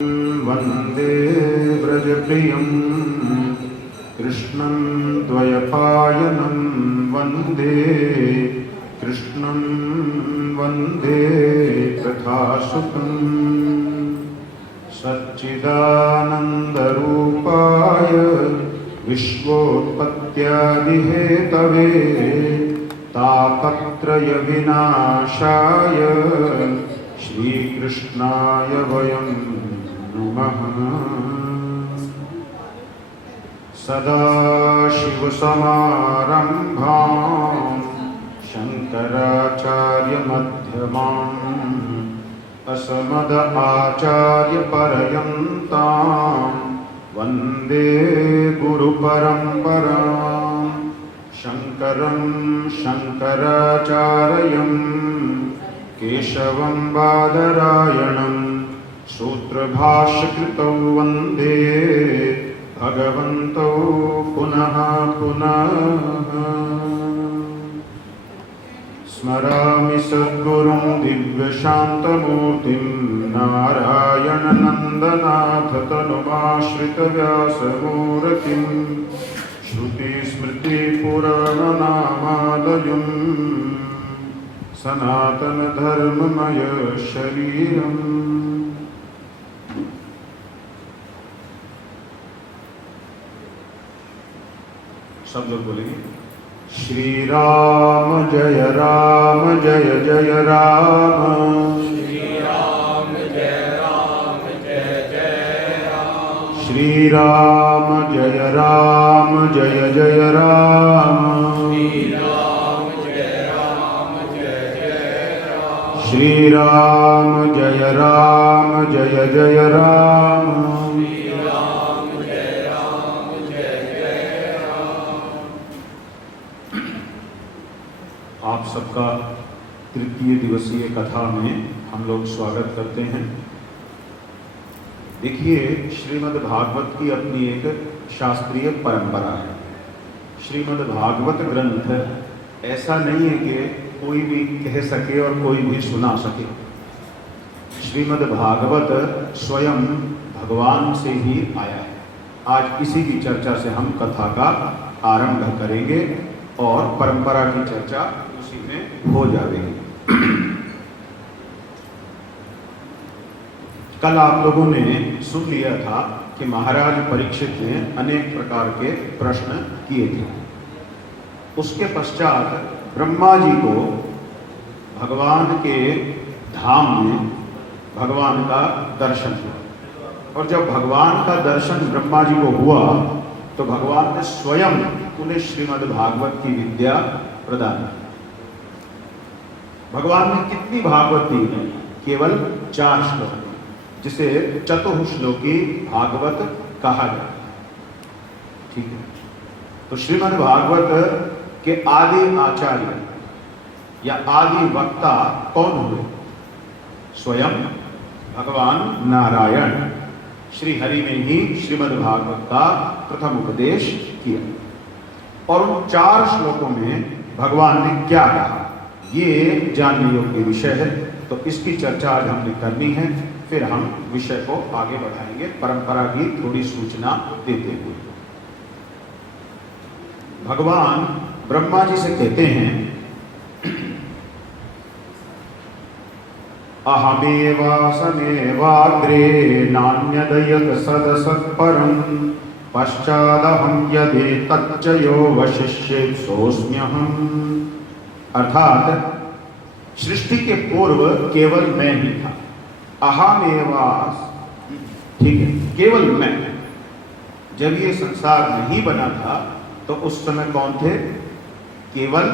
वन्दे व्रजप्रियं कृष्णं द्वयपायनं वन्दे कृष्णं वन्दे तथासुतं सच्चिदानन्दरूपाय विश्वोत्पत्त्यादिहेतवे तापत्रयविनाशाय श्रीकृष्णाय वयं नमः। सदाशिवसमारम्भां शङ्कराचार्यमध्यमाम् अस्मदाचार्यपर्यन्तां वन्दे गुरुपरम्परां। शङ्करं शङ्कराचार्यं केशवं बादरायणं सूत्रभाष्यकृतौ वन्दे भगवन्तौ पुनः पुनः। स्मरामि सद्गुरुं दिव्यशान्तमूर्तिं नारायणनन्दनाथ तनुमाश्रितव्यासमूर्तिं श्रुतिस्मृतिपुराणनामालयं सनातनधर्ममय शरीरम्। सब लोग बोलेंगे श्री राम जय जय राम। श्री राम जय जय राम। श्री राम जय जय राम। श्री राम जय जय जय राम। आप सबका तृतीय दिवसीय कथा में हम लोग स्वागत करते हैं। देखिए, श्रीमद् भागवत की अपनी एक शास्त्रीय परंपरा है। श्रीमद् भागवत ग्रंथ ऐसा नहीं है कि कोई भी कह सके और कोई भी सुना सके। श्रीमद् भागवत स्वयं भगवान से ही आया है। आज इसी की चर्चा से हम कथा का आरंभ करेंगे और परंपरा की चर्चा उसी में हो जाएगी। कल आप लोगों ने सुन लिया था कि महाराज परीक्षित ने अनेक प्रकार के प्रश्न किए थे। उसके पश्चात ब्रह्मा जी को भगवान के धाम में भगवान का दर्शन हुआ, और जब भगवान का दर्शन ब्रह्मा जी को हुआ तो भगवान ने स्वयं उन्हें श्रीमद् भागवत की विद्या प्रदान की। भगवान ने कितनी भागवत दी? केवल 4 श्लोक, जिसे चतुश्लोकी भागवत कहा जाता है। ठीक है, तो श्रीमद् भागवत के आदि आचार्य या आदि वक्ता कौन हुए? स्वयं भगवान नारायण श्री हरि ने ही श्रीमद् भागवत का प्रथम उपदेश किया। और उन 4 श्लोकों में भगवान ने क्या कहा, ये जानने योग्य विषय है। तो इसकी चर्चा आज हमने करनी है, फिर हम विषय को आगे बढ़ाएंगे परंपरा की थोड़ी सूचना देते हुए। भगवान ब्रह्मा जी से कहते हैं, अहमेवासमेवाग्रे नान्यदयत सदसत्परं पश्चादहं यदि तच्चयो वशिष्येत् सोऽस्म्यहम्। अर्थात सृष्टि के पूर्व केवल मैं ही था। अहमेवास, ठीक है, केवल मैं। जब ये संसार नहीं बना था तो उस समय कौन थे? केवल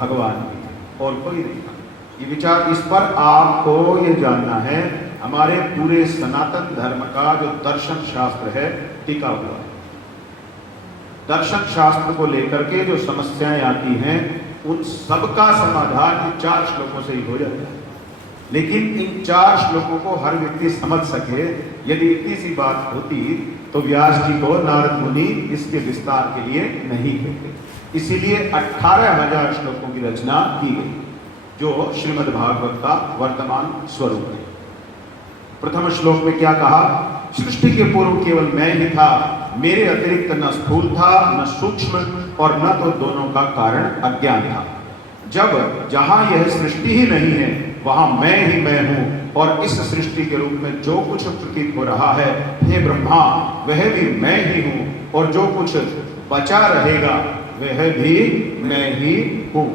भगवान ही थे और कोई नहीं था। ये विचार, इस पर आपको ये जानना है, हमारे पूरे सनातन धर्म का जो दर्शन शास्त्र है टिका हुआ है। दर्शन शास्त्र को लेकर के जो समस्याएं आती हैं उन सबका समाधान इन 4 श्लोकों से ही हो जाता है। लेकिन इन 4 श्लोकों को हर व्यक्ति समझ सके, यदि इतनी सी बात होती तो व्यास जी को नारद मुनि इसके विस्तार के लिए नहीं कहते। इसीलिए 18,000 श्लोकों की रचना की गई, जो श्रीमद् भागवत का वर्तमान स्वरूप है। प्रथम श्लोक में क्या कहा? सृष्टि के पूर्व केवल मैं ही था, मेरे अतिरिक्त न स्थूल था न सूक्ष्म और न तो दोनों का कारण अज्ञान था। जब जहां यह सृष्टि ही नहीं है वहां मैं ही मैं हूं और इस सृष्टि के रूप में जो कुछ प्रतीत हो रहा है, हे ब्रह्मा, वह भी मैं ही हूं और जो कुछ बचा रहेगा वह भी मैं ही हूं।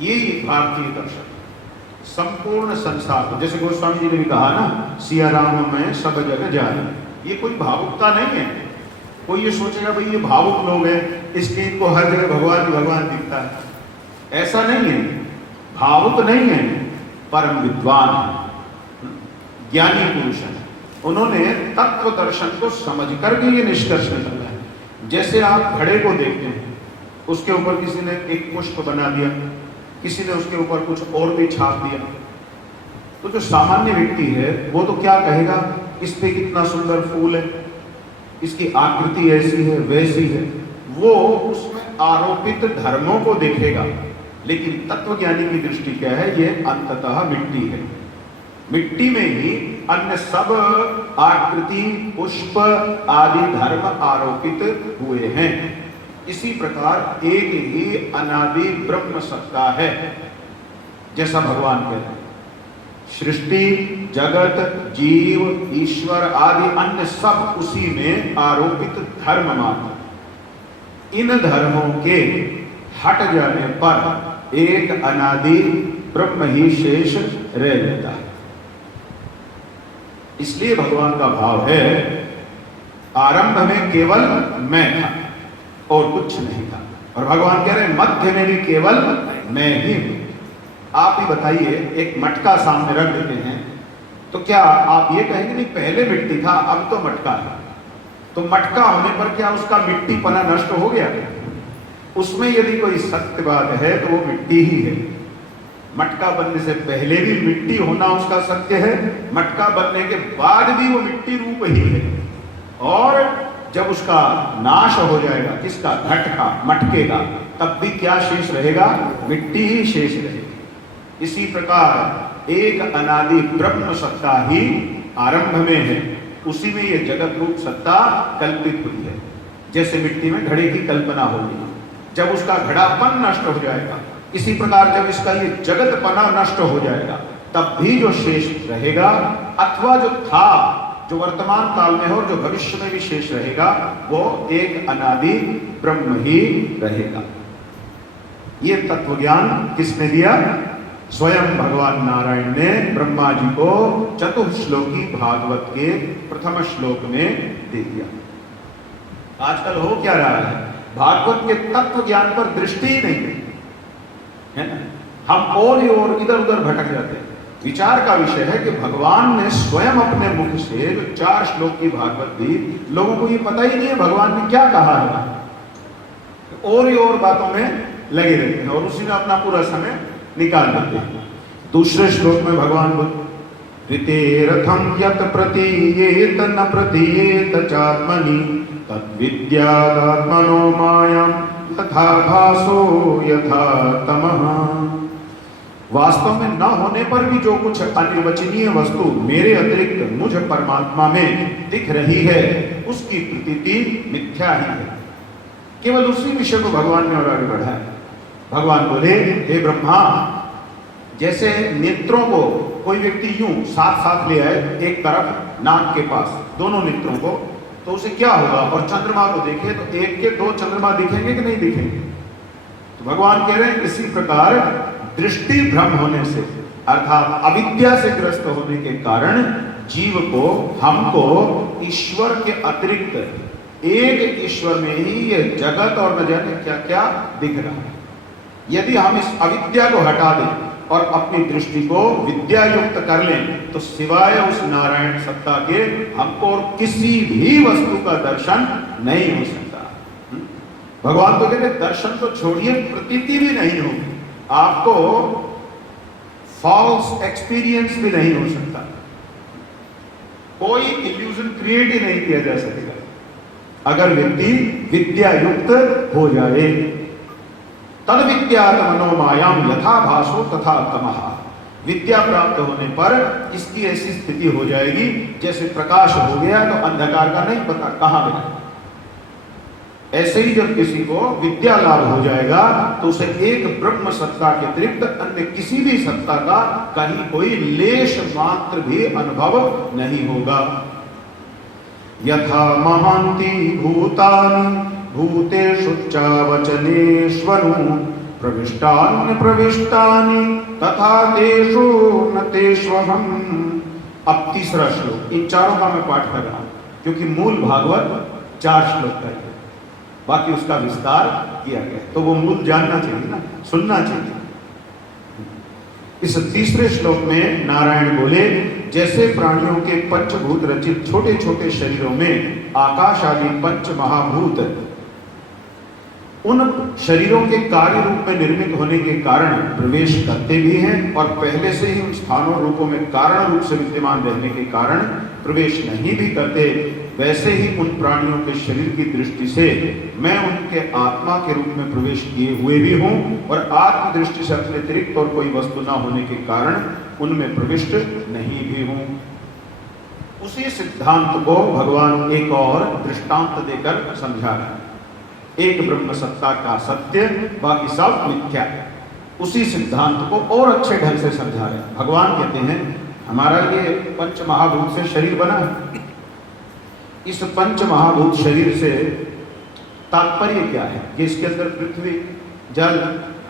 ये भारतीय दर्शन संपूर्ण संसार को, जैसे गोस्वामी जी ने भी कहा ना, सिया राम में सब जगह जाए। ये कोई भावुकता नहीं है। कोई ये सोचेगा भाई ये भावुक लोग हैं, इसके इनको हर जगह भगवान ही भगवान दिखता है, ऐसा नहीं है। भावुक नहीं है, परम विद्वान है, ज्ञानी पुरुष है। उन्होंने तत्व दर्शन को समझ करके ये निष्कर्ष निकाला है। जैसे आप घड़े को देखते हैं, उसके ऊपर किसी ने एक पुष्प बना दिया, किसी ने उसके ऊपर कुछ और भी छाप दिया, तो जो सामान्य व्यक्ति है वो तो क्या कहेगा, इस पे कितना सुंदर फूल है, इसकी आकृति ऐसी है वैसी है, वो उसमें आरोपित धर्मों को देखेगा। लेकिन तत्वज्ञानी की दृष्टि क्या है? ये अंततः मिट्टी है। मिट्टी में ही अन्य सब आकृति, पुष्प आदि धर्म आरोपित हुए हैं। इसी प्रकार एक ही अनादि ब्रह्म सत्ता है। जैसा भगवान कहते हैं, सृष्टि, जगत, जीव, ईश्वर आदि अन्य सब उसी में आरोपित धर्म मात्र। इन धर्मों के हट जाने पर एक अनादि ब्रह्म ही शेष रह जाता है। इसलिए भगवान का भाव है, आरंभ में केवल मैं था और कुछ नहीं था, और भगवान कह रहे हैं मध्य में भी केवल मैं ही हूं। आप ही बताइए, एक मटका सामने रख देते हैं तो क्या आप ये कहेंगे नहीं पहले मिट्टी था अब तो मटका है? तो मटका होने पर क्या उसका मिट्टीपना नष्ट हो गया? उसमें यदि कोई सत्य बात है तो वो मिट्टी ही है। मटका बनने से पहले भी मिट्टी होना उसका सत्य है, मटका बनने के बाद भी वो मिट्टी रूप ही है। और जब उसका नाश हो जाएगा, किसका? घट का, मटके का, तब भी क्या शेष रहेगा? मिट्टी ही शेष रहेगी। इसी प्रकार एक अनादि ब्रह्म सत्ता ही आरंभ में है, उसी में ये जगत रूप सत्ता कल्पित हुई है। जैसे मिट्टी में घड़े की कल्पना होगी, जब उसका घड़ापन नष्ट हो जाएगा, इसी प्रकार जब इसका ये जगतपना नष्ट हो जाएगा, तब भी जो शेष रहेगा, अथवा जो था, जो वर्तमान काल में हो और जो भविष्य में भी शेष रहेगा, वो एक अनादि ब्रह्म ही रहेगा। ये तत्वज्ञान किसने दिया? स्वयं भगवान नारायण ने ब्रह्मा जी को चतुश्लोकी भागवत के प्रथम श्लोक में दे दिया। आजकल हो क्या रहा है? भागवत के तत्व ज्ञान पर दृष्टि ही नहीं है ना, हम और इधर उधर भटक जाते हैं। विचार का विषय है कि भगवान ने स्वयं अपने मुख से जो 4 श्लोक की भागवत दी, लोगों को ये पता ही नहीं है भगवान ने क्या कहा है, और बातों में लगे रहते हैं और उसी में अपना पूरा समय निकाल देते हैं। दूसरे श्लोक में भगवान बोलते, ऋतेरथम यत प्रतीयेत न प्रतीयेत चात्मनि तद्विद्यात्मनो मायां तथा भासो यथा तमः। वास्तव में न होने पर भी जो कुछ अनिर्वचनीय वस्तु मेरे अतिरिक्त मुझ परमात्मा में दिख रही है, उसकी प्रतीति मिथ्या ही है। केवल उसी विषय को भगवान ने और आगे बढ़ाया। भगवान बोले, हे ब्रह्मा, जैसे नेत्रों को कोई व्यक्ति यूं साथ साथ ले आए एक तरफ नाक के पास, दोनों नेत्रों को, तो उसे क्या होगा? और चंद्रमा को देखे तो एक के 2 चंद्रमा दिखेंगे कि नहीं दिखेंगे? तो भगवान कह रहे हैं इसी प्रकार दृष्टि भ्रम होने से, अर्थात अविद्या से ग्रस्त होने के कारण जीव को, हमको ईश्वर के अतिरिक्त एक ईश्वर में ही ये जगत और न जाने क्या क्या दिख रहा है। यदि हम इस अविद्या को हटा दें और अपनी दृष्टि को विद्या युक्त कर लें, तो सिवाय उस नारायण सत्ता के हमको और किसी भी वस्तु का दर्शन नहीं हो सकता। भगवान तो कहते दर्शन तो छोड़िए, प्रतीति भी नहीं होगी, आपको फॉल्स एक्सपीरियंस भी नहीं हो सकता, कोई इल्यूजन क्रिएट ही नहीं किया जा सकेगा अगर व्यक्ति विद्या युक्त हो जाए। तद विद्यात मनोमायाम यथा भासो तथा तमः। विद्या प्राप्त होने पर इसकी ऐसी स्थिति हो जाएगी जैसे प्रकाश हो गया तो अंधकार का नहीं पता कहां गया। ऐसे ही जब किसी को विद्या लाभ हो जाएगा तो उसे एक ब्रह्म सत्ता के अतिरिक्त अन्य किसी भी सत्ता का कहीं कोई लेश मात्र भी अनुभव नहीं होगा। यथा महांति भूतानि भूतेषु चावचनेष्वनु प्रविष्टान्य प्रविष्टानि तथा तेषु न तेष्वहम्। अब तीसरा श्लोक, इन चारों का मैं पाठ कर रहा हूं क्योंकि मूल भागवत 4 श्लोक का है, बाकी उसका विस्तार किया गया, तो वो मूल जानना चाहिए ना, सुनना चाहिए। इस तीसरे श्लोक में नारायण बोले, जैसे प्राणियों के पंचभूत रचित छोटे छोटे शरीरों में आकाश आदि पंच महाभूत उन शरीरों के कार्य रूप में निर्मित होने के कारण प्रवेश करते भी हैं और पहले से ही उन स्थानों रूपों में कारण रूप से विद्यमान रहने के कारण प्रवेश नहीं भी करते, वैसे ही उन प्राणियों के शरीर की दृष्टि से मैं उनके आत्मा के रूप में प्रवेश किए हुए भी हूं और आत्म दृष्टि से अपने अतिरिक्त और कोई वस्तु न होने के कारण उनमें प्रविष्ट नहीं भी हूं। उसी सिद्धांत को भगवान एक और दृष्टांत देकर समझा रहे हैं। एक ब्रह्म सत्ता का सत्य, बाकी सब मिथ्या। उसी सिद्धांत को और अच्छे ढंग से समझा रहे हैं। भगवान कहते हैं हमारा ये पंच महाभूत से शरीर बना है, इस पंच महाभूत शरीर से तात्पर्य क्या है कि इसके अंदर पृथ्वी, जल,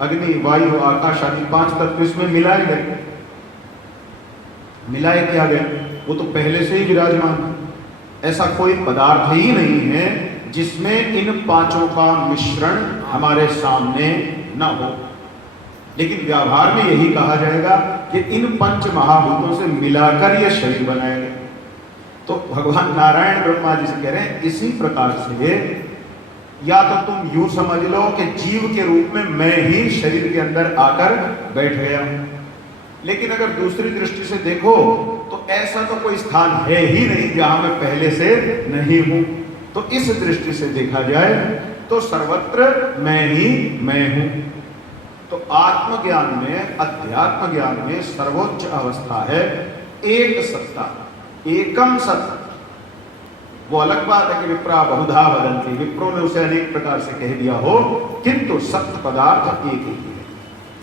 अग्नि, वायु, आकाश आदि 5 तत्व इसमें मिलाए गए। मिलाए क्या गए? वो तो पहले से ही विराजमान, ऐसा कोई पदार्थ ही नहीं है जिसमें इन पांचों का मिश्रण हमारे सामने न हो। लेकिन व्यवहार में यही कहा जाएगा कि इन पंच महाभूतों से मिलाकर यह शरीर बनाया गया। तो भगवान नारायण ब्रह्मा जी से कह रहे हैं इसी प्रकार से या तो तुम यूं समझ लो कि जीव के रूप में मैं ही शरीर के अंदर आकर बैठ गया हूं, लेकिन अगर दूसरी दृष्टि से देखो तो ऐसा तो कोई स्थान है ही नहीं जहां मैं पहले से नहीं हूं। तो इस दृष्टि से देखा जाए तो सर्वत्र मैं ही मैं हूं। तो आत्मज्ञान में, अध्यात्म ज्ञान में सर्वोच्च अवस्था है एक सत्ता, एकम सत्य। वो अलग बात है कि विप्रा बहुधा वदन्ति, विप्रो ने उसे अनेक प्रकार से कह दिया हो, किंतु सत्य पदार्थ एक ही है।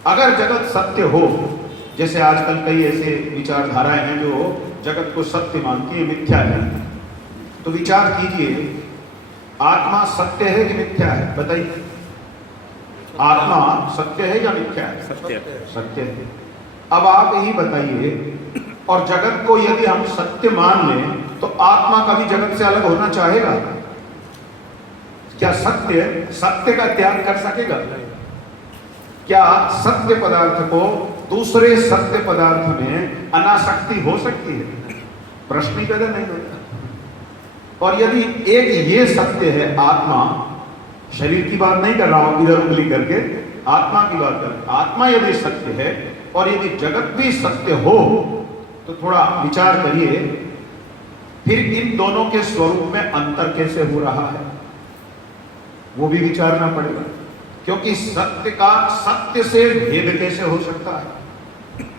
अगर जगत सत्य हो, जैसे आजकल कई ऐसे विचारधाराएं हैं जो जगत को सत्य मानती है, मिथ्या नहीं, तो विचार कीजिए आत्मा सत्य है कि मिथ्या है? बताइए, आत्मा सत्य है या मिथ्या है? सत्य, सत्य है। अब आप यही बताइए, और जगत को यदि हम सत्य मान लें तो आत्मा कभी जगत से अलग होना चाहेगा क्या? सत्य का त्याग कर सकेगा? क्या सत्य पदार्थ को दूसरे सत्य पदार्थ में अनासक्ति हो सकती है? प्रश्न ही पैदा नहीं होता। और यदि एक ये सत्य है, आत्मा, शरीर की बात नहीं कर रहा हूं इधर उंगली करके, आत्मा की बात कर रहा हूं। आत्मा यदि सत्य है और यदि जगत भी सत्य हो तो थोड़ा विचार करिए, फिर इन दोनों के स्वरूप में अंतर कैसे हो रहा है वो भी विचारना पड़ेगा। क्योंकि सत्य का सत्य से भेद कैसे हो सकता है?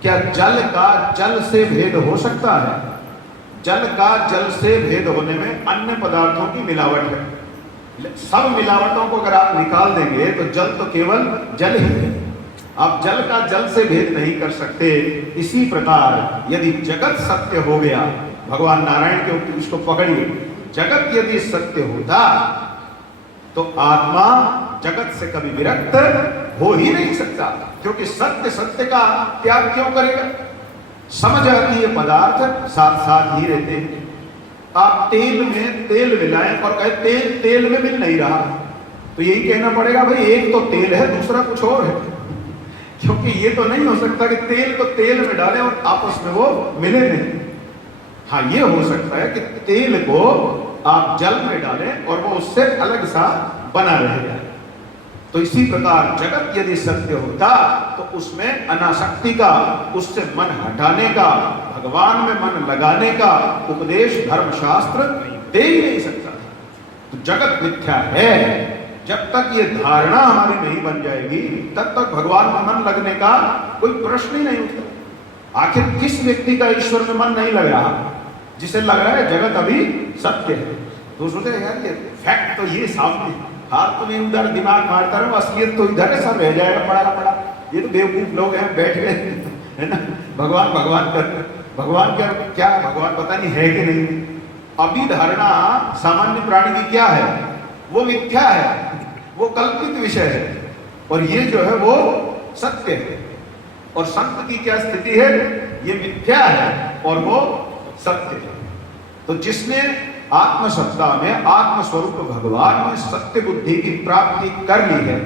क्या जल का जल से भेद हो सकता है? जल का जल से भेद होने में अन्य पदार्थों की मिलावट है। सब मिलावटों को अगर आप निकाल देंगे तो जल तो केवल जल ही है। आप जल का जल से भेद नहीं कर सकते। इसी प्रकार यदि जगत सत्य हो गया, भगवान नारायण के ऊपर इसको पकड़िए, जगत यदि सत्य होता तो आत्मा जगत से कभी विरक्त हो ही नहीं सकता, क्योंकि सत्य सत्य का त्याग क्यों करेगा? समझ आती है पदार्थ साथ साथ ही रहते हैं। आप तेल में तेल मिलाएं और कहे तेल तेल में मिल नहीं रहा, तो यही कहना पड़ेगा भाई एक तो तेल है दूसरा कुछ और है, क्योंकि ये तो नहीं हो सकता कि तेल को तेल में डालें और आपस में वो मिले नहीं। हाँ, ये हो सकता है कि तेल को आप जल में डालें और वो उससे अलग सा बना रहेगा। तो इसी प्रकार जगत यदि सत्य होता तो उसमें अनासक्ति का, उससे मन हटाने का, भगवान में मन लगाने का उपदेश धर्मशास्त्र दे ही नहीं सकता। तो जगत मिथ्या है, जब तक ये धारणा हमारी नहीं बन जाएगी तब तक भगवान में मन लगने का कोई प्रश्न ही नहीं उठता। आखिर किस व्यक्ति का ईश्वर में मन नहीं लग रहा, जिसे लग रहा है जगत अभी सत्य है? तो सोचे यार ये फैक्ट तो ये सामने, हाथ तो नहीं उधर दिमाग मारता रहो, असलियत तो इधर है, सब रह जाएगा पड़ा ना पड़ा। ये तो बेवकूफ लोग हैं बैठ गए है ना, भगवान भगवान कर, भगवान क्या भगवान पता नहीं है कि नहीं। अभी धारणा सामान्य प्राणी की क्या है, वो मिथ्या है, वो कल्पित विषय है, और ये जो है वो सत्य है। और संत की क्या स्थिति है, ये मिथ्या है और वो सत्य है। तो जिसने आत्मसत्ता में, आत्मस्वरूप भगवान में सत्य बुद्धि की प्राप्ति कर ली है,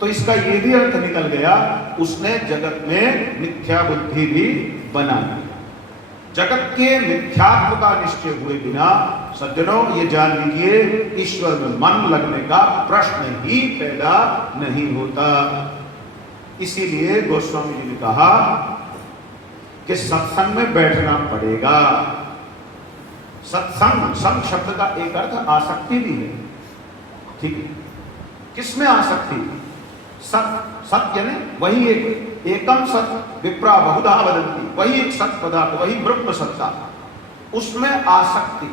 तो इसका ये भी अर्थ निकल गया, उसने जगत में मिथ्या बुद्धि भी बना ली। जगत के मिथ्यात्व का निश्चय हुए बिना सज्जनों ये जान लीजिए, ईश्वर में मन लगने का प्रश्न ही पैदा नहीं होता। इसीलिए गोस्वामी जी ने कहा कि सत्संग में बैठना पड़ेगा। सत्संग, संग शब्द का एक अर्थ आसक्ति भी है, ठीक है। किसमें आसक्ति? सत्य ने वही एकम सत विप्रा बहुधा वदंती, वही एक सत पदार्थ, वही ब्रह्म सत्ता, उसमें आसक्ति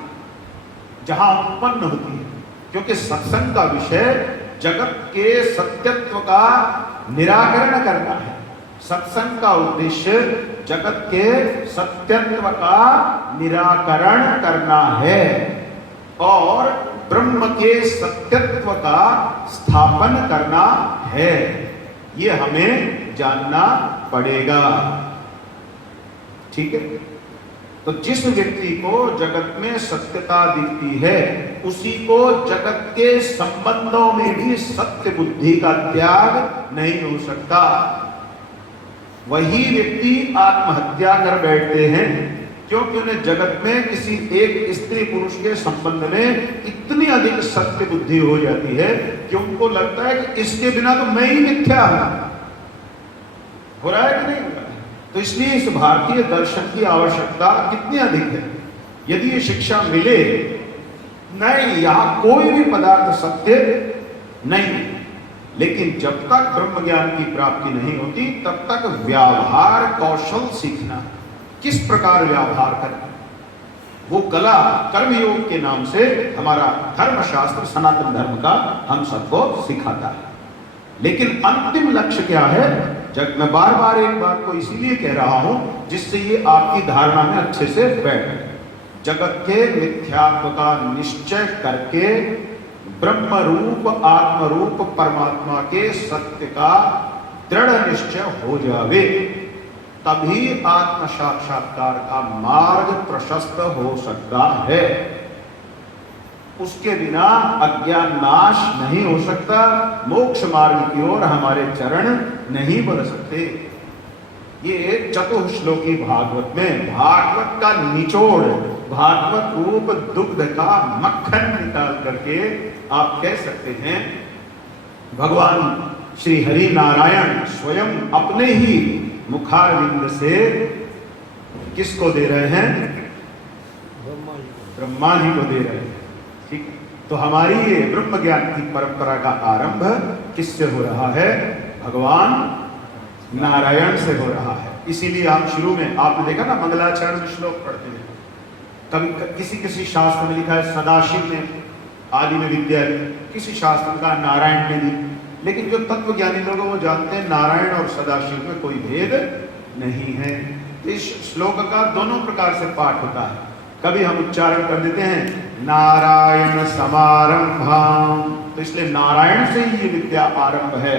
जहां उत्पन्न होती है। क्योंकि सत्संग का विषय जगत के सत्यत्व का निराकरण करना है। सत्संग का उद्देश्य जगत के सत्यत्व का निराकरण करना है और ब्रह्म के सत्यत्व का स्थापन करना है। ये हमें जानना पड़ेगा, ठीक है। तो जिस व्यक्ति को जगत में सत्यता दिखती है, उसी को जगत के संबंधों में भी सत्य बुद्धि का त्याग नहीं हो सकता। वही व्यक्ति आत्महत्या कर बैठते हैं क्योंकि उन्हें जगत में किसी एक स्त्री पुरुष के संबंध में इतनी अधिक सत्य बुद्धि हो जाती है कि उनको लगता है कि इसके बिना तो मैं ही मिथ्या हूं। हो रहा है कि नहीं हो रहा है? तो इसलिए इस भारतीय दर्शन की आवश्यकता कितनी अधिक है। यदि ये शिक्षा मिले, नहीं यहां कोई भी पदार्थ सत्य नहीं, लेकिन जब तक ब्रह्म ज्ञान की प्राप्ति नहीं होती तब तक व्यवहार कौशल सीखना, किस प्रकार व्यवहार करें, वो कला कर्मयोग के नाम से हमारा धर्मशास्त्र सनातन धर्म का हम सबको सिखाता है। लेकिन अंतिम लक्ष्य क्या है? जब मैं बार बार एक बात को इसीलिए कह रहा हूं जिससे ये आपकी धारणा में अच्छे से बैठे, जगत के मिथ्यात्व का निश्चय करके ब्रह्म रूप आत्म रूप परमात्मा के सत्य का दृढ़ निश्चय हो जावे, तभी आत्म साक्षात्कार का मार्ग प्रशस्त हो सकता है। उसके बिना अज्ञान नाश नहीं हो सकता, मोक्ष मार्ग की ओर हमारे चरण नहीं बढ़ सकते। ये चतुश्लोकी भागवत में भागवत का निचोड़, भागवत रूप दुग्ध का मक्खन निकाल करके आप कह सकते हैं भगवान श्री हरि नारायण स्वयं अपने ही मुखारविंद से किसको दे रहे हैं? ब्रह्मा जी को दे रहे हैं, ठीक। तो हमारी ये ब्रह्म ज्ञान की परंपरा का आरंभ किससे हो रहा है? भगवान नारायण से हो रहा है। इसीलिए हम शुरू में आपने देखा ना, मंगलाचरण में श्लोक पढ़ते हैं, कभी किसी किसी शास्त्र में लिखा है सदाशिव ने आदि में विद्या दी, किसी शास्त्र का नारायण ने दी। लेकिन जो तत्व ज्ञानी लोग वो जानते हैं नारायण और सदाशिव में कोई भेद नहीं है। इस श्लोक का दोनों प्रकार से पाठ होता है। कभी हम उच्चारण कर देते हैं नारायण समारंभाम, तो इसलिए नारायण से ही ये विद्या आरंभ है,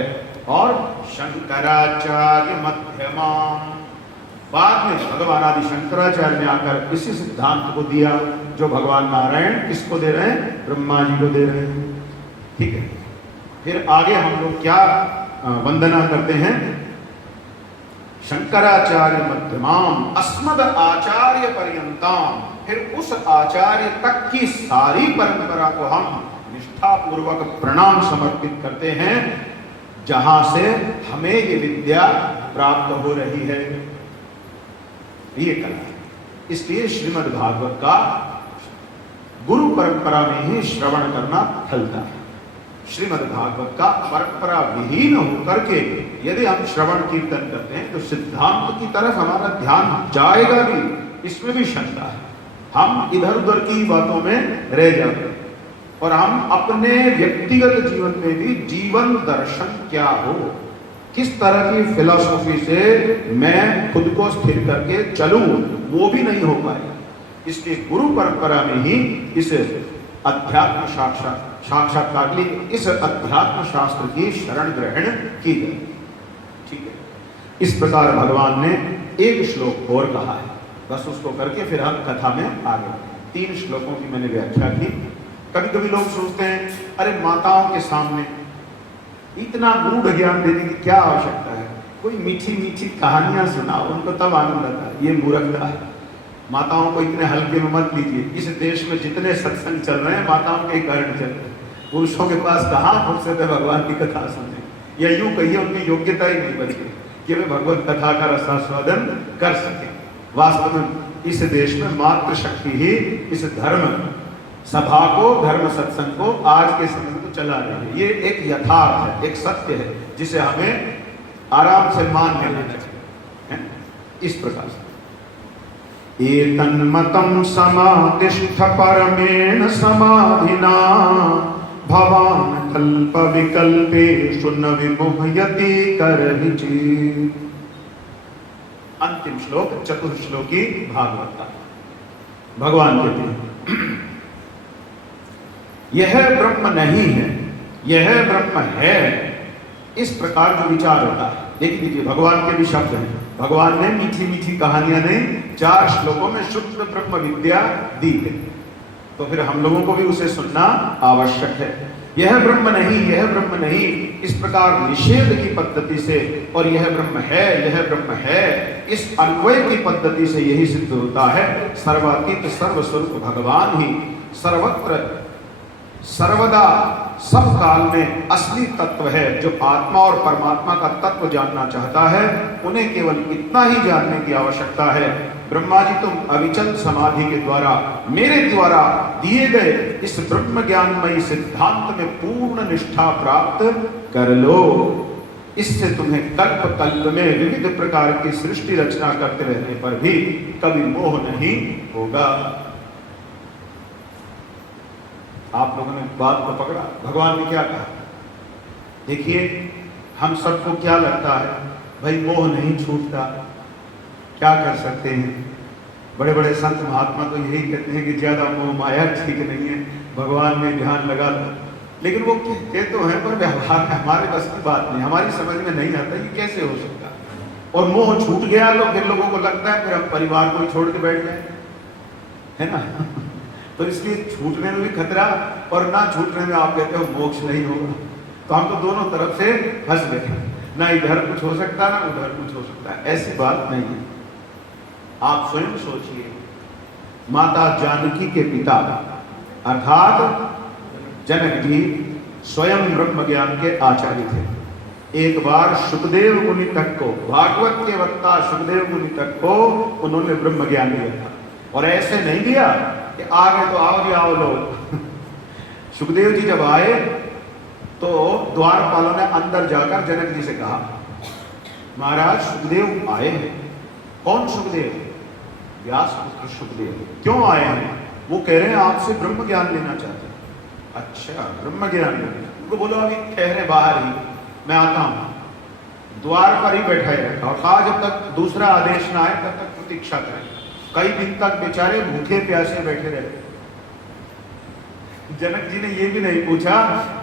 और शंकराचार्य मध्यमाम, बाद में भगवान आदि शंकराचार्य ने आकर इसी सिद्धांत को दिया जो भगवान नारायण किसको दे रहे हैं? ब्रह्मा जी को दे रहे हैं, ठीक है। फिर आगे हम लोग क्या वंदना करते हैं? शंकराचार्य मध्यमाम अस्मद आचार्य पर्यंताम, फिर उस आचार्य तक की सारी परंपरा को हम निष्ठा पूर्वक प्रणाम समर्पित करते हैं जहां से हमें ये विद्या प्राप्त हो रही है। ये कला है। इसलिए श्रीमद् भागवत का गुरु परंपरा में ही श्रवण करना फलता है। श्रीमद् भागवत का परंपरा विहीन होकर के यदि हम श्रवण कीर्तन करते हैं तो सिद्धांत की तरफ हमारा ध्यान जाएगा भी, इसमें भी शंका है। हम इधर उधर की बातों में रह जाते हैं और हम अपने व्यक्तिगत जीवन में भी जीवन दर्शन क्या हो, किस तरह की फिलॉसफी से मैं खुद को स्थिर करके चलूं, वो भी नहीं हो पाएगा। इसलिए गुरु परंपरा में ही इस अध्यात्म साक्षात्कार के लिए इस अध्यात्म शास्त्र की शरण ग्रहण की गई। ठीक है, इस प्रकार भगवान ने एक श्लोक और कहा है, बस उसको करके फिर हम कथा में आगे। 3 श्लोकों की मैंने व्याख्या की। कभी कभी लोग सोचते हैं अरे माताओं के सामने इतना गूढ़ ज्ञान देने की क्या आवश्यकता है, कोई मीठी मीठी कहानियां सुनाओ, उनको तब आनंद आता है। ये मूर्खता है। माताओं को इतने हल्के में मत लीजिए। इस देश में जितने सत्संग चल रहे हैं माताओं के कारण चल रहे हैं। पुरुषों के पास कहाँ फुर्सत है भगवान की कथा सुनने, या यूं कहिए उनकी योग्यता ही नहीं बची कि वे भगवत कथा का रसास्वादन कर सके। वास्तव में इस देश में मातृशक्ति ही इस धर्म सभा को, धर्म सत्संग को आज के समय में तो चला रही है। ये एक यथार्थ है, एक सत्य है जिसे हमें आराम से मान लेना चाहिए। इस प्रकार से एतन्मतं समातिष्ठ परमेण समाधिना भवान कल्प विकल्पेषु न विमुह्यति करहिचित्। अंतिम श्लोक चतुर्श्लोकी भागवत का भगवान कहते हैं यह ब्रह्म नहीं है, यह ब्रह्म है। इस प्रकार जो विचार होता है, देख लीजिए भगवान के भी शब्द हैं। भगवान ने मीठी मीठी कहानियां नहीं, 4 श्लोकों में शुद्ध ब्रह्म विद्या दी है, तो फिर हम लोगों को भी उसे सुनना आवश्यक है। यह ब्रह्म नहीं, यह ब्रह्म नहीं, इस प्रकार निषेध की पद्धति से और यह ब्रह्म है, यह ब्रह्म है, इस अन्वय की पद्धति से यही सिद्ध होता है सर्वातीत सर्वस्वरूप भगवान ही सर्वत्र सर्वदा सब काल में असली तत्व है। जो आत्मा और परमात्मा का तत्व जानना चाहता है उन्हें केवल इतना ही जानने की आवश्यकता है, ब्रह्मा जी तुम अविचल समाधि के द्वारा मेरे द्वारा दिए गए इस ब्रह्म ज्ञानमयी सिद्धांत में पूर्ण निष्ठा प्राप्त कर लो। इससे तुम्हें कल्प कल्प में विविध प्रकार की सृष्टि रचना करते रहने पर भी कभी मोह नहीं होगा। आप लोगों ने बात को पकड़ा। भगवान ने क्या कहा? देखिए हम सबको क्या लगता है भाई, मोह नहीं छूटता, क्या कर सकते हैं। बड़े बड़े संत महात्मा तो यही कहते हैं कि ज्यादा मोह माया ठीक नहीं है, भगवान में ध्यान लगा लो। लेकिन वो कहते तो हैं पर व्यवहार में हमारे बस की बात नहीं, हमारी समझ में नहीं आता ये कैसे हो सकता। और मोह छूट गया तो फिर लोगों को लगता है फिर हम परिवार को छोड़ के बैठ जाए, है ना। तो इसलिए छूटने में भी खतरा और ना छूटने में आप कहते हो मोक्ष नहीं होगा। तो हम तो दोनों तरफ से फंस गए, ना इधर कुछ हो सकता ना उधर कुछ हो सकता है। ऐसी बात नहीं है। आप स्वयं सोचिए, माता जानकी के पिता अर्थात जनक जी स्वयं ब्रह्म ज्ञान के आचार्य थे। एक बार सुखदेव मुनि तक को, भागवत के वक्ता सुखदेव मुनि तक को उन्होंने ब्रह्म ज्ञान दिया था। और ऐसे नहीं दिया कि आ गए तो आओ जी आओ लोग। सुखदेव जी जब आए तो द्वारपालों ने अंदर जाकर जनक जी से कहा, महाराज सुखदेव आए हैं। कौन सुखदेव? व्यास पुत्र सुखदेव। क्यों आए हैं? वो कह रहे हैं आपसे ब्रह्म ज्ञान लेना चाहते हैं। अच्छा ब्रह्म ज्ञान लेना, उनको बोलो अभी ठहरे बाहर ही, मैं आता हूं। द्वार पर ही बैठा रखा और कहा जब तक दूसरा आदेश ना आए तब तक प्रतीक्षा करें। कई दिन तक बेचारे भूखे प्यासे बैठे रहे। जनक जी ने ये भी नहीं पूछा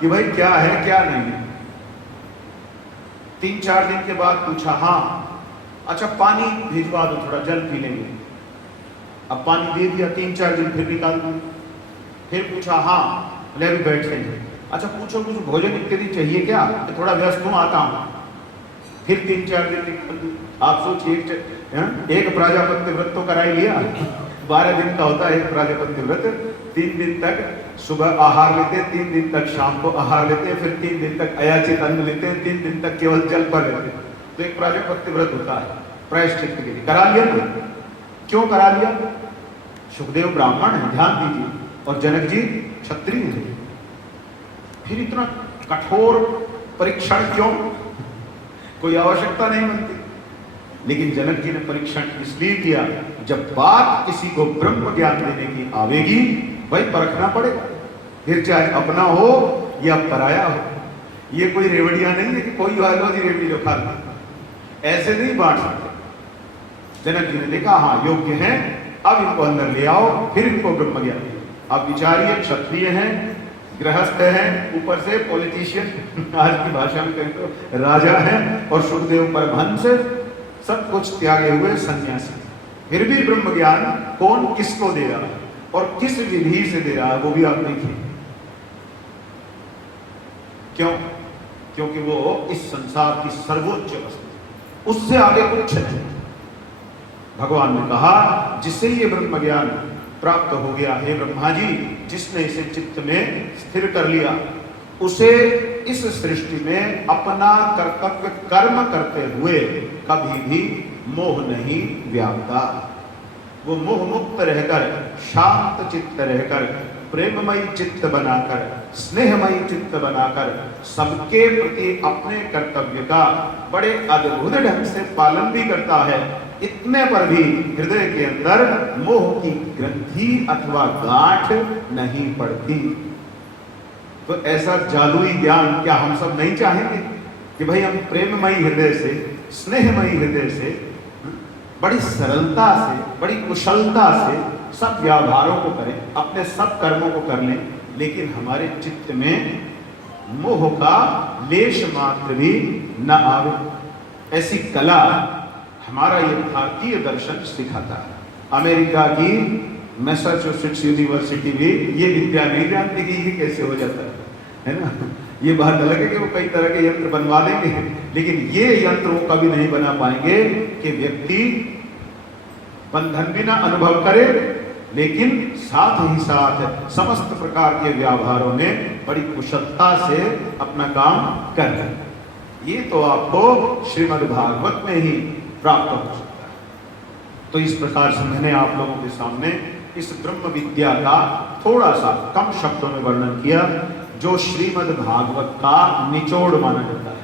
कि भाई क्या है क्या नहीं है। 3-4 दिन के बाद पूछा, हाँ अच्छा पानी भिजवा दो, थोड़ा जल पी लेंगे। अब पानी दे दिया, 3-4 दिन फिर निकाल दिया। फिर पूछा, हाँ बोले अभी बैठे हैं। अच्छा पूछो कुछ भोजन इत्यादि चाहिए क्या? थोड़ा व्यस्त हूं, आता हूं। फिर 3-4 दिन निकाल दिए। आप सोचिए एक प्राजापत्य व्रत तो करा ही लिया। 12 दिन का होता है एक प्राजापत्य व्रत। 3 दिन तक सुबह आहार लेते, 3 दिन तक शाम को आहार लेते, फिर 3 दिन तक अयाचित अन्न लेते, 3 दिन तक केवल जल पर लेते। तो एक प्राजापत्य व्रत होता है प्रायश्चित के लिए। करा लिया ना? क्यों करा लिया? सुखदेव ब्राह्मण है, ध्यान दीजिए, और जनक जी क्षत्रिय है। फिर इतना कठोर परीक्षण क्यों? कोई आवश्यकता नहीं बनती। लेकिन जनक जी ने परीक्षण इसलिए किया, जब बात किसी को ब्रह्म ज्ञान देने की आवेगी, भाई परखना पड़ेगा, फिर चाहे अपना हो या पराया हो। ये कोई रेवड़िया नहीं है कि कोई वालों की रेवड़ी जो खा ली, ऐसे नहीं बांट सकते। जनक जी ने देखा हाँ योग्य हैं, अब इनको अंदर ले आओ, फिर इनको ब्रह्म ज्ञान। अब विचारिए, क्षत्रिय हैं, गृहस्थ हैं, ऊपर से पॉलिटिशियन, आज की भाषा में कहें तो राजा हैं, और सुखदेव परमहंस, सब कुछ त्यागे हुए सन्यासी। फिर भी ब्रह्म ज्ञान कौन किसको दे रहा है और किस विधि से दे रहा है, वो भी आप देखिए। क्यों? क्योंकि वो इस संसार की सर्वोच्च वस्तु, उससे आगे कुछ नहीं। भगवान ने कहा जिससे ये ब्रह्म ज्ञान प्राप्त हो गया, हे ब्रह्मा जी, जिसने इसे चित्त में स्थिर कर लिया, उसे इस सृष्टि में अपना कर्तव्य कर्म करते हुए कभी भी मोह नहीं व्यापता। वो मोह मुक्त रहकर, शांत चित्त रहकर, प्रेममयी चित्त बनाकर, स्नेहमयी चित्त बनाकर सबके प्रति अपने कर्तव्य का बड़े अद्भुत ढंग से पालन भी करता है। इतने पर भी हृदय के अंदर मोह की ग्रंथि अथवा गांठ नहीं पड़ती। तो ऐसा जादुई ज्ञान क्या हम सब नहीं चाहेंगे कि भाई हम प्रेममयी हृदय से, स्नेहमयी हृदय से, बड़ी सरलता से, बड़ी कुशलता से सब व्यवहारों को करें, अपने सब कर्मों को कर लें, लेकिन हमारे चित्त में मोह का लेश मात्र भी न आवे। ऐसी कला हमारा ये भारतीय दर्शन सिखाता है। अमेरिका की मैसाचुसेट्स यूनिवर्सिटी भी ये विद्या नहीं जानती कि ये कैसे हो जाता है ना। ये बात अलग है कि वो कई तरह के यंत्र बनवा देंगे, लेकिन ये यंत्र वो कभी नहीं बना पाएंगे कि व्यक्ति बंधन भी ना अनुभव करे, लेकिन साथ ही साथ समस्त प्रकार के व्यवहारों में बड़ी कुशलता से अपना काम कर रहे। ये तो आपको श्रीमद् भागवत में ही प्राप्त हो सकता है। तो इस प्रकार से मैंने आप लोगों के सामने इस ब्रह्म विद्या का थोड़ा सा कम शब्दों में वर्णन किया, जो श्रीमद् भागवत का निचोड़ माना जाता है।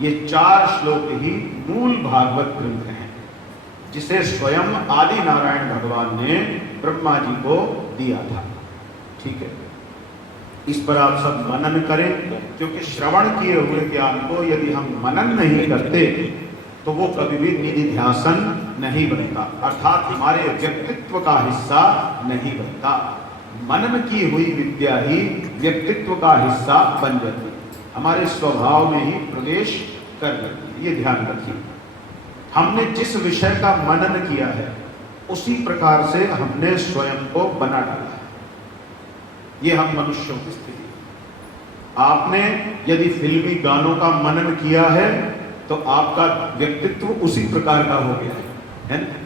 ये 4 श्लोक ही मूल भागवत ग्रंथ हैं, जिसे स्वयं आदि नारायण भगवान ने ब्रह्मा जी को दिया था। ठीक है, इस पर आप सब मनन करें, क्योंकि श्रवण किए हुए ज्ञान को यदि हम मनन नहीं करते तो वो कभी भी निधिध्यासन नहीं बनता, अर्थात हमारे व्यक्तित्व का हिस्सा नहीं बनता। मनन की हुई विद्या ही व्यक्तित्व का हिस्सा बन जाती, हमारे स्वभाव में ही प्रवेश कर लेती। ये ध्यान रखिए, हमने जिस विषय का मनन किया है उसी प्रकार से हमने स्वयं को बना डाला है। ये हम मनुष्यों की स्थिति। आपने यदि फिल्मी गानों का मनन किया है तो आपका व्यक्तित्व उसी प्रकार का हो गया है ना?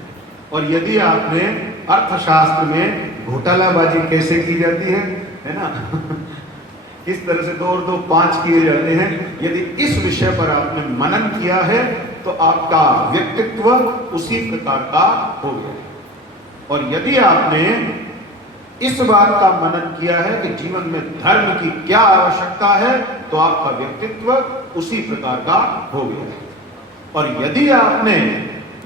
और यदि आपने अर्थशास्त्र में घोटालाबाजी कैसे की जाती है ना किस तरह से 2 और 2 5 किए जाते हैं, यदि इस विषय पर आपने मनन किया है तो आपका व्यक्तित्व उसी प्रकार का हो गया। और यदि आपने इस बात का मनन किया है कि जीवन में धर्म की क्या आवश्यकता है, तो आपका व्यक्तित्व उसी प्रकार का हो गया है। और यदि आपने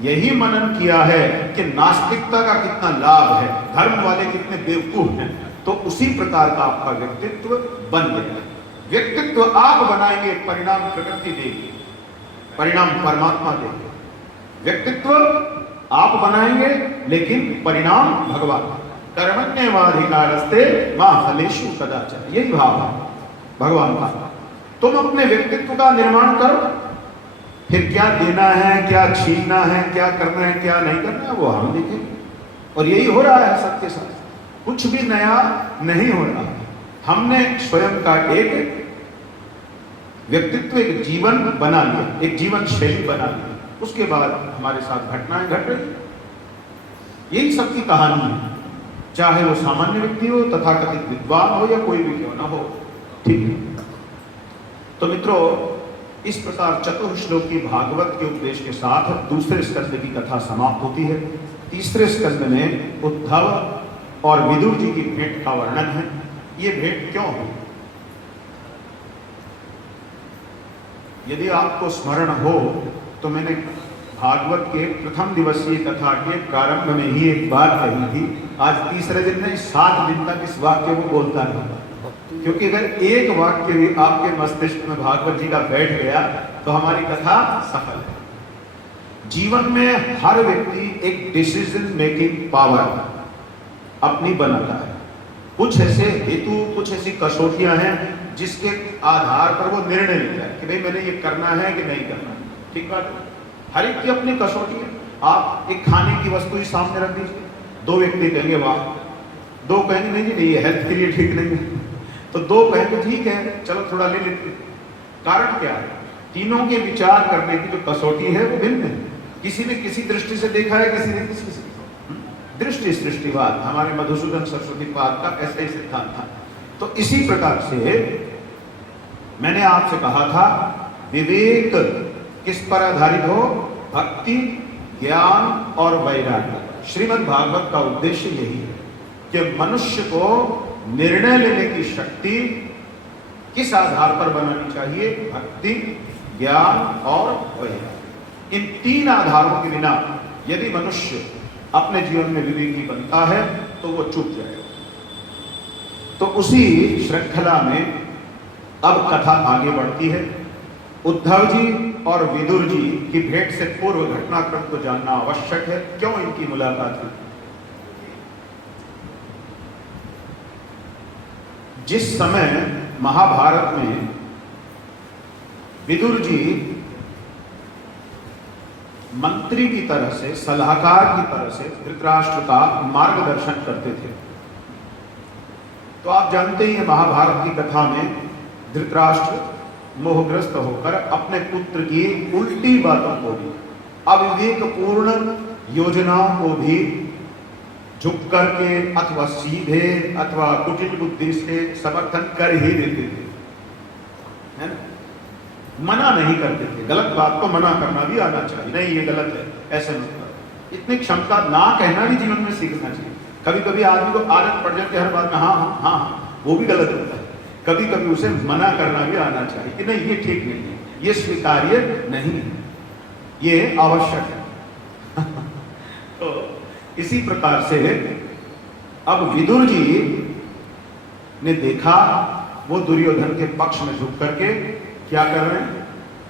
यही मनन किया है कि नास्तिकता का कितना लाभ है, धर्म वाले कितने बेवकूफ हैं, तो उसी प्रकार का आपका व्यक्तित्व बन गया है। व्यक्तित्व आप बनाएंगे, परिणाम प्रकृति देगी, परिणाम परमात्मा देगी। व्यक्तित्व आप बनाएंगे लेकिन परिणाम भगवान। कर्मण्येवाधिकारस्ते मा फलेषु कदाचन, यही भाव है भगवान का। तुम अपने व्यक्तित्व का निर्माण करो, फिर क्या देना है, क्या छीनना है, क्या करना है, क्या नहीं करना है, वो हम देखेंगे। और यही हो रहा है सबके साथ, कुछ भी नया नहीं हो रहा। हमने स्वयं का एक व्यक्तित्व, एक जीवन बना लिया, एक जीवन शैली बना लिया, उसके बाद हमारे साथ घटनाएं घट रही। यही सबकी कहानी है, चाहे वो सामान्य व्यक्ति हो, तथाकथित विद्वान हो, या कोई भी क्यों ना हो। ठीक है, तो मित्रों, इस प्रकार चतुर्श्लोकी भागवत के उपदेश के साथ दूसरे स्कंद की कथा समाप्त होती है। तीसरे स्कंद में उद्धव और विदुर जी की भेंट का वर्णन है। ये भेंट क्यों हुई? यदि आपको स्मरण हो तो मैंने भागवत के प्रथम दिवसीय कथा के प्रारंभ में ही एक बात कही थी। आज तीसरे दिन नहीं, 7 दिन तक इस वाक्य को बोलता रहूंगा, क्योंकि अगर एक वाक्य भी आपके मस्तिष्क में भागवत जी का बैठ गया तो हमारी कथा सफल है। जीवन में हर व्यक्ति एक डिसीजन मेकिंग पावर अपनी बनाता है। कुछ ऐसे हेतु, कुछ ऐसी कसौटियां हैं जिसके आधार पर वो निर्णय लेता है कि भाई मैंने ये करना है कि नहीं करना। ठीक बात है, हर एक की अपनी कसौटी है। आप एक खाने की वस्तु ही सामने रख दीजिए, 2 व्यक्ति कहेंगे वाह, 2 कहेंगे नहीं जी ये हेल्थ के लिए ठीक नहीं है, तो 2 कहेंगे ठीक है चलो थोड़ा ले लेते। कारण क्या है? तीनों के विचार करने की जो कसौटी है वो भिन्न है। किसी ने किसी दृष्टि से देखा है, किसी ने किसी से। दृष्टि सृष्टिवाद हमारे मधुसूदन सरस्वती पाद का ऐसा ही सिद्धांत था। तो इसी प्रकार से मैंने आपसे कहा था विवेक किस पर आधारित हो? भक्ति, ज्ञान और वैराग्य। श्रीमद् भागवत का उद्देश्य यही है कि मनुष्य को निर्णय लेने की शक्ति किस आधार पर बनानी चाहिए? भक्ति, ज्ञान और वैराग्य। इन 3 आधारों के बिना यदि मनुष्य अपने जीवन में विवेकी बनता है तो वो चूक जाएगा। तो उसी श्रृंखला में अब कथा आगे बढ़ती है। उद्धव जी और विदुर जी की भेंट से पूर्व घटनाक्रम को जानना आवश्यक है। क्यों इनकी मुलाकात हुई? जिस समय महाभारत में विदुर जी मंत्री की तरह से, सलाहकार की तरह से धृतराष्ट्र का मार्गदर्शन करते थे, तो आप जानते ही हैं महाभारत की कथा में धृतराष्ट्र मोहग्रस्त होकर अपने पुत्र की उल्टी बातों को भी, अविवेकपूर्ण योजनाओं को भी झुक करके अथवा सीधे अथवा कुटिल बुद्धि से समर्थन कर ही देते थे, है ना? मना नहीं करते थे। गलत बात को मना करना भी आना चाहिए, नहीं ये गलत है ऐसे मत करो। इतनी क्षमता ना कहना भी जीवन में सीखना चाहिए। कभी कभी आदमी को आदत पड़ जाती है हर बात में हाँ हाँ हाँ हाँ, वो भी गलत होता है। कभी कभी उसे मना करना भी आना चाहिए कि नहीं ये ठीक नहीं है, ये स्वीकार्य नहीं है, ये आवश्यक है। तो इसी प्रकार से अब विदुर जी ने देखा वो दुर्योधन के पक्ष में झुक करके क्या कर रहे हैं,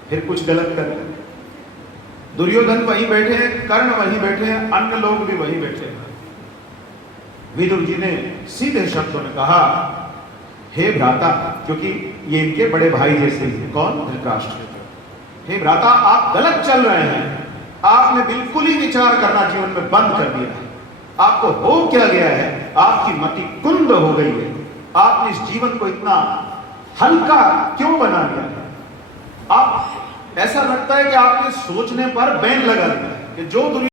फिर कुछ गलत कर रहे हैं। दुर्योधन वहीं बैठे हैं, कर्ण वहीं बैठे हैं, अन्य लोग भी वहीं बैठे हैं। विदुर जी ने सीधे शब्दों में कहा, हे भ्राता, क्योंकि ये इनके बड़े भाई जैसे हैं, कौन? धृतराष्ट्र। हे भ्राता, आप गलत चल रहे हैं। आपने बिल्कुल ही विचार करना जीवन में बंद कर दिया है। आपको हो क्या गया है? आपकी मति कुंद हो गई है। आपने इस जीवन को इतना हल्का क्यों बना दिया है? आप ऐसा लगता है कि आपने सोचने पर बैन लगा दिया है कि जो दुनिया